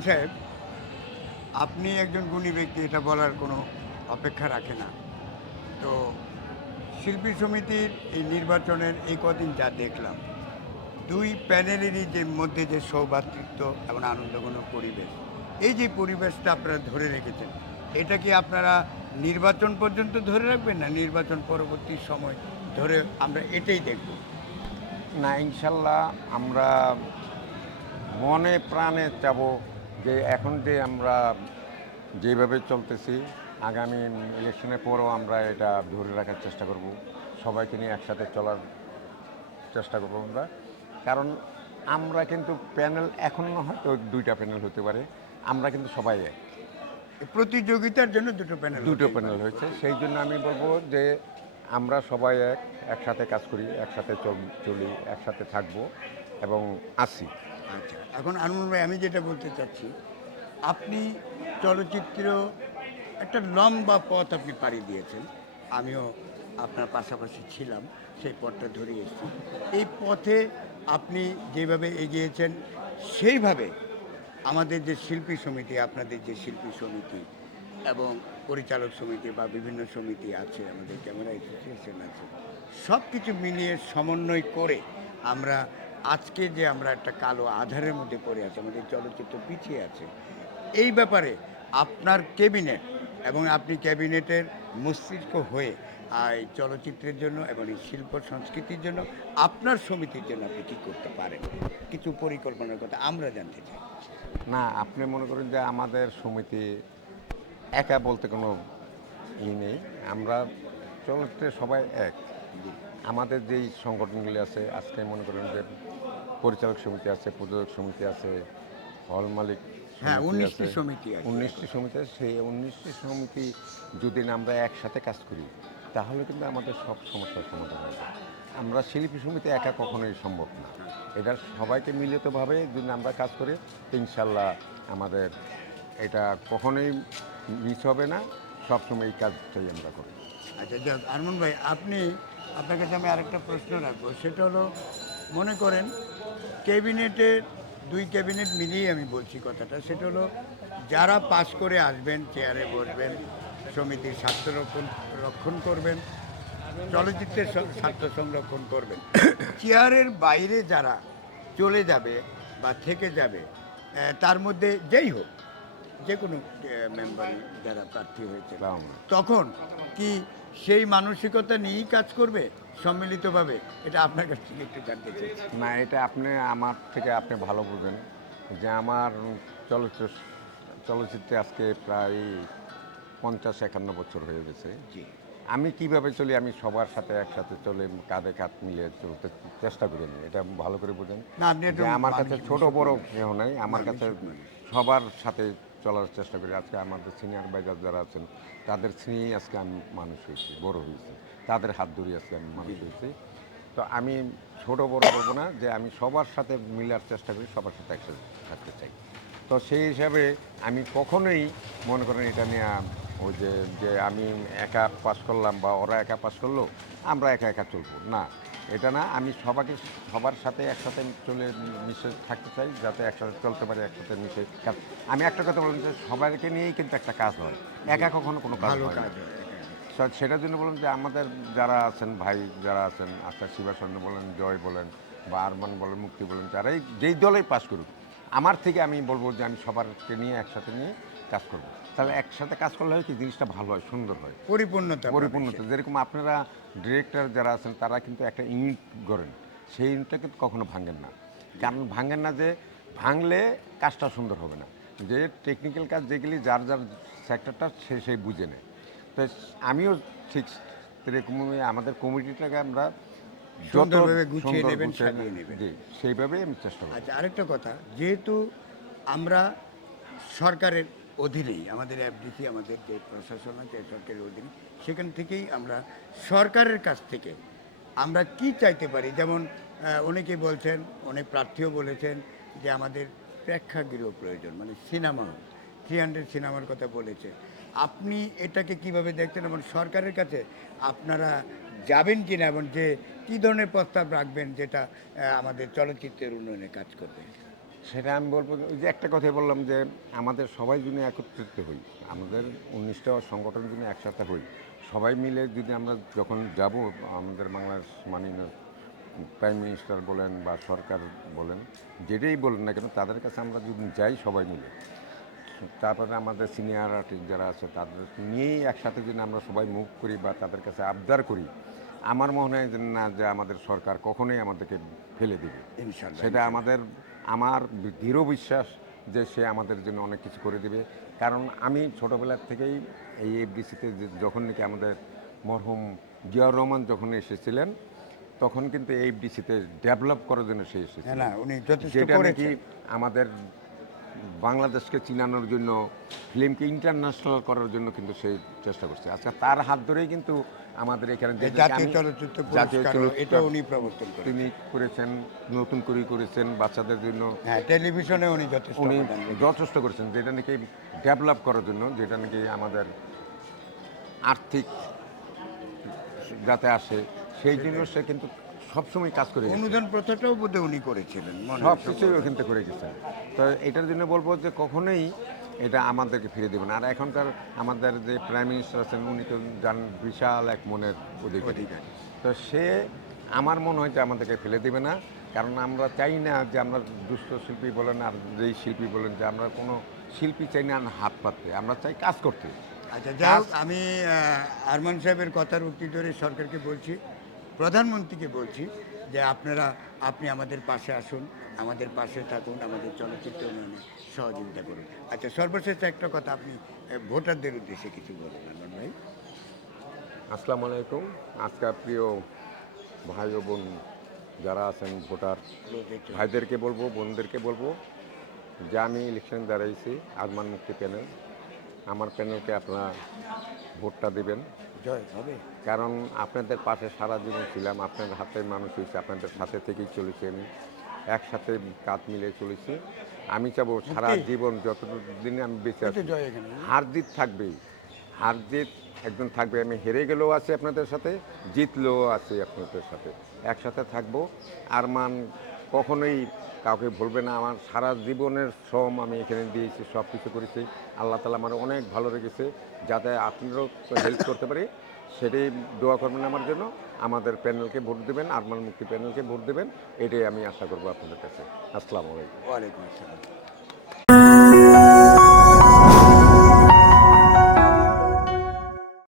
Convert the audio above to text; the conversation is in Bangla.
আমিন সাহেব, আপনি একজন গুণী ব্যক্তি, এটা বলার কোনো অপেক্ষা রাখে না। তো শিল্পী সমিতির এই নির্বাচনের এই কদিন যা দেখলাম, ২ প্যানেলেরই যে মধ্যে যে সৌভ্রাতৃত্ব এবং আনন্দঘন পরিবেশ, এই যে পরিবেশটা আপনারা ধরে রেখেছেন, এটা কি আপনারা নির্বাচন পর্যন্ত ধরে রাখবেন, না নির্বাচন পরবর্তী সময় ধরে আমরা এটাই দেখব? না, ইনশাল্লাহ আমরা মনে প্রাণে চাবো যে এখন যে আমরা যেভাবে চলতেছি, আগামী ইলেকশনের পরও আমরা এটা ধরে রাখার চেষ্টা করব। সবাইকে নিয়ে একসাথে চলার চেষ্টা করবো আমরা। কারণ আমরা কিন্তু প্যানেল এখন না হয়তো 2টা প্যানেল হতে পারে, আমরা কিন্তু সবাই এক। প্রতিযোগিতার জন্য দুটো প্যানেল 2টো হতেই প্যানেল পারে। হয়েছে, সেই জন্য আমি বলবো যে আমরা সবাই একসাথে কাজ করি, একসাথে চলি, একসাথে থাকবো এবং আসি। আচ্ছা, এখন আনমোল ভাই, আমি যেটা বলতে চাচ্ছি, আপনি চলচ্চিত্র একটা লম্বা পথ আপনি পাড়ি দিয়েছেন। আমিও আপনার পাশাপাশি ছিলাম, সেই পথটা ধরে এসেছি। এই পথে আপনি যেভাবে এগিয়েছেন, সেইভাবে আমাদের যে শিল্পী সমিতি, আপনাদের যে শিল্পী সমিতি এবং পরিচালক সমিতি বা বিভিন্ন সমিতি আছে, আমাদের ক্যামেরা অ্যাসোসিয়েশন আছে, সব কিছু মিলিয়ে সমন্বয় করে আমরা আজকে যে আমরা একটা কালো আঁধারের মধ্যে পড়ে আছি, আমাদের চলচ্চিত্র পিছিয়ে আছে, এই ব্যাপারে আপনার ক্যাবিনেট এবং আপনি ক্যাবিনেটের মস্তিষ্ক হয়ে এই চলচ্চিত্রের জন্য এবং এই শিল্প সংস্কৃতির জন্য আপনার সমিতির জন্য আপনি কী করতে পারেন, কিছু পরিকল্পনার কথা আমরা জানতে চাই। না, আপনি মনে করেন যে আমাদের সমিতি একা বলতে কোনো নেই। আমরা চলচ্চিত্রে সবাই এক। জি। আমাদের যেই সংগঠনগুলি আছে, আজকে মনে করেন যে পরিচালক সমিতি আছে, প্রযোজক সমিতি আছে, হল মালিক হ্যাঁ, সমিতি ১৯টি আছে, সমিতি আছে 19টি এখন। সমিতি আছে। সেই 19টি সমিতি যদি না আমরা একসাথে কাজ করি, তাহলে কিন্তু আমাদের সব সমস্যার সমাধান হয়ে যায়। আমরা শিল্পী সমিতি একা কখনোই সম্ভব না। এটা সবাইকে মিলিতভাবে যদি আমরা কাজ করি, ইনশাল্লাহ আমাদের এটা কখনোই মিস হবে না। সবসময় এই কাজটাই আমরা করি। আচ্ছা, যাক আরমান ভাই, আপনার কাছে আমি আরেকটা প্রশ্ন রাখবো, সেটা হলো, মনে করেন ক্যাবিনেটের ২ ক্যাবিনেট মিলিয়ে আমি বলছি কথাটা, সেটা হলো যারা পাশ করে আসবেন, চেয়ারে বসবেন, সমিতির স্বার্থ রক্ষণ করবেন, চলচ্চিত্রের স্বার্থ সংরক্ষণ করবেন, চেয়ারের বাইরে যারা চলে যাবে বা থেকে যাবে, তার মধ্যে যেই হোক, যে কোনো মেম্বারই যারা প্রার্থী হয়েছে, বাম। তখন কি সেই মানসিকতা নিয়েই কাজ করবে সম্মিলিতভাবে? এটা আপনার কাছ থেকে একটু জানতে চাইছি। না, এটা আপনি আমার থেকে আপনি ভালো বুঝেন যে আমার চলচ্চিত্র চলচ্চিত্রে আজকে প্রায় 50-51 বছর হয়ে গেছে। জি। আমি কিভাবে চলি, আমি সবার সাথে একসাথে চলে কাঁধে কাঁধ মিলিয়ে চলতে চেষ্টা করি। আমি এটা ভালো করে বুঝেন না, আপনি একটু যে আমার কাছে মানুষ, ছোট মিশুক বড় মানুষ। কেউ নাই, না, আমার কাছে মিশুক মানুষ। সবার সাথে চলার চেষ্টা করি। আজকে আমাদের সিনিয়র বাইজার যারা আছেন, তাদের স্নেহেই আজকে আমি মানুষ হয়েছি, বড় হয়েছি, তাদের হাত ধরে আজকে আমি মানুষ হয়েছি। তো আমি ছোট বড় বলবো না, যে আমি সবার সাথে মিলার চেষ্টা করি, সবার সাথে একসাথে থাকতে চাই। তো সেই হিসাবে আমি কখনোই মনে করেন এটা নিয়ে ওই যে যে আমি একা পাস করলাম বা ওরা একা পাস করলো, আমরা একা একা চলবো না, এটা না। আমি সবার সাথে একসাথে চলে মিশে থাকতে চাই, যাতে একসাথে চলতে পারে, একসাথে মিশে কাজ। আমি একটা কথা বললাম যে সবাইকে নিয়েই কিন্তু একটা কাজ হয়, একা কখনো কোনো কাজ ভালো হয় না। কাজ হয় একা একা। সেটার জন্য বললাম যে আমাদের যারা আছেন, ভাই যারা আছেন, আচ্ছা শিবাচন্দ্র বলেন, জয় বলেন বা আরমান বলেন, মুক্তি বলেন, যারা যেই দলেই পাস করুক, আমার থেকে আমি বলবো যে আমি সবারকে নিয়ে একসাথে নিয়ে কাজ করব। তাহলে একসাথে কাজ করলে হয় কি, জিনিসটা ভালো হয়, সুন্দর হয়, পরিপূর্ণতা পাবে পরিপূর্ণতা। সে। যেরকম আপনারা ডিরেক্টর যারা আছেন, তারা কিন্তু একটা ইউনিট গড়েন, সেই ইউনিটটা কিন্তু কখনো ভাঙেন না। কারণ ভাঙেন না, যে ভাঙলে কাজটা সুন্দর হবে না। যে টেকনিক্যাল কাজ যেগুলি যার যার সেক্টরটা সেই বুঝে নেয়। তো আমিও ঠিক সেরকমই আমাদের কমিটিটাকে আমরা যত সুন্দরভাবে গুছিয়ে সুন্দর নেবেন, গুছিয়ে সাজিয়ে নেবেন। দিই, সেইভাবেই আমি চেষ্টা করব। আচ্ছা, আরেকটা কথা, যেহেতু আমরা সরকারের অধীনেই, আমাদের এফডিসি, আমাদের যে প্রশাসন আছে সরকারের অধীনে, সেখান থেকেই আমরা সরকারের কাছ থেকে আমরা কি চাইতে পারি, যেমন অনেকেই বলছেন, অনেক প্রার্থীও বলেছেন যে আমাদের প্রেক্ষাগৃহ প্রয়োজন, মানে সিনেমা হল, 300 সিনেমার কথা বলেছে। আপনি এটাকে কিভাবে দেখছেন এবং সরকারের কাছে আপনারা যাবেন কিনা, এবং যে কী ধরনের প্রস্তাব রাখবেন যেটা আমাদের চলচ্চিত্রের উন্নয়নে কাজ করবে? সেটা আমি বলবো যে ওই যে একটা কথাই বললাম যে আমাদের সবাই যদি একত্রিত হই, আমাদের 19টা সংগঠন যদি একসাথে হই, সবাই মিলে যদি আমরা যখন যাব আমাদের বাংলাদেশ মাননীয় প্রাইম মিনিস্টার বলেন বা সরকার বলেন, যেটাই বলেন না কেন তাদের কাছে আমরা যদি যাই সবাই মিলে, তারপরে আমাদের সিনিয়র আর্টিস্ট যারা আছে তাদের নিয়েই একসাথে যদি আমরা সবাই মুভ করি বা তাদের কাছে আবদার করি, আমার মনে হয় যে না যে আমাদের সরকার কখনোই আমাদেরকে ফেলে দিবে। ইনশাল্লাহ, সেটা আমার দৃঢ় বিশ্বাস যে সে আমাদের জন্য অনেক কিছু করে দিবে। কারণ আমি ছোটোবেলার থেকেই এই এফডিসিতে যখন নাকি আমাদের মরহুম জিয়াউর রহমান যখন এসেছিলেন, তখন কিন্তু এই এফডিসিতে ডেভেলপ করার জন্য সে না এসেছিলেন, না উনি যথেষ্ট যেটা নাকি করেছেন। আমাদের বাংলাদেশকে চিনানোর জন্য, ফিল্মকে ইন্টারন্যাশনাল করার জন্য কিন্তু সেই চেষ্টা করছে। আচ্ছা, তার হাত ধরেই কিন্তু আমাদের এখানে এই জাতীয় চলচ্চিত্র পুরস্কার এটা উনি প্রবর্তন তিনি করেছেন। করেছেন, নতুন করে করেছেন বাচ্চাদের জন্য। হ্যাঁ, টেলিভিশনে উনি যথেষ্ট উনি অবদান রেখেছেন। যথেষ্ট করেছেন, যেটা নাকি ডেভেলপ করার জন্য, যেটা নাকি আমাদের আর্থিক যাতে আসে সেই জন্য সে কিন্তু সবসময় কাজ করে গেছে। অনুদান প্রথাটাও বোধহয় উনি করেছিলেন, মনে সব হয় কিছুই সম্ভবত। ওখান থেকে করে গেছেন। তো এটার জন্য বলবো যে কখনোই এটা আমাদেরকে ফিরে দেবে না। আর এখনকার আমাদের যে প্রাইম মিনিস্টার আছেন উনি তো বিশাল এক মনের অধিকারী। অধিকারী। তো সে আমার মনে হয় যে আমাদেরকে ফেলে দেবে না, কারণ আমরা চাই না যে আমরা দুস্থ শিল্পী বলেন আর যেই শিল্পী বলেন যে আমরা কোনো শিল্পী চাই না হাত পাততে, আমরা চাই কাজ করতে। আচ্ছা, যাই হোক, আমি আরমান সাহেবের কথার উক্তি ধরে সরকারকে বলছি, প্রধানমন্ত্রীকে বলছি যে আপনি আমাদের পাশে আসুন, আমাদের পাশে থাকুন, আমাদের চলচ্চিত্র উন্নয়নে সহযোগিতা করুন। আচ্ছা, সর্বশেষ একটা কথা আপনি ভোটারদের উদ্দেশ্যে কিছু বলুন আরমান ভাই। আসসালামু আলাইকুম। আজকাল প্রিয় ভাই ও বোন যারা আছেন ভোটার, ভাইদেরকে বলবো, বোনদেরকে বলবো যে আমি ইলেকশন দাঁড়াইছি আরমান মুক্তি প্যানেল। আমার প্যানেলকে আপনারা ভোটটা দিবেন, জয় হবে। কারণ আপনাদের পাশে সারা জীবন ছিলাম, আপনাদের হাতে মানুষ হয়েছে, আপনাদের সাথে থেকেই চলেছি আমি, একসাথে কাঁধ মিলে চলেছি। আমি চাবো সারা জীবন যতদিনে আমি বেঁচে আছি, জয় এখানে। হার জিত থাকবেই, হার জিত একদম থাকবে। আমি হেরে গেলেও আছি আপনাদের সাথে, জিতলেও আছি আপনাদের সাথে, একসাথে থাকবো। আরমান কখনোই কাউকে ভুলবে না। আমার সারা জীবনের শ্রম আমি এখানে দিয়েছি, সব কিছু করেছি। আল্লাহ তাআলা আমার অনেক ভালো রেখেছে, যাতে আপনারাও হেল্প করতে পারি সেটাই দোয়া করবেন আমার জন্য। আমাদের প্যানেলকে ভোট দেবেন, আরমান মুক্তি প্যানেলকে ভোট দেবেন, এটাই আমি আশা করবো আপনাদের কাছে। আসসালামু আলাইকুম। ওয়ালাইকুম আসসালাম।